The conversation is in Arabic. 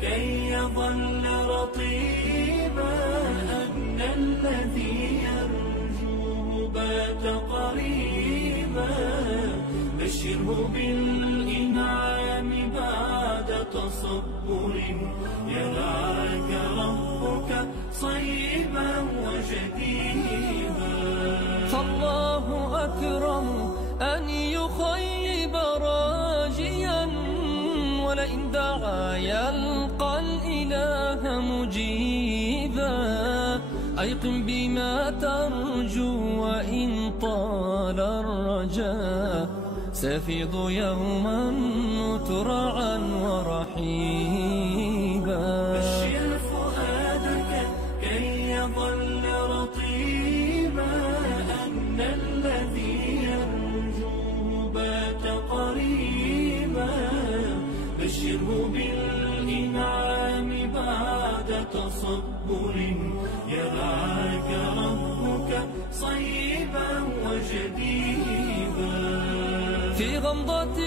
كي يظل رطيبا، أن الذي يرجوه بات قريبا. بشره بالإنعام بعد تصبر، يرعاك ربك صيبا وجديبا. فالله أكرم أن يخيب راجيا، ولئن دعا يلقى الإله مجيبا. أيقن بما ترجو وإن طال الرجاء، سيفيض يوما مترعا ورحيبا. بشر فؤادك كي يظل رطيبا، أن الذي يرجوه بات قريبا. بشره بالإنعام بعد تصبر، يرعاك ربك صيبا وجديبا. في غمضة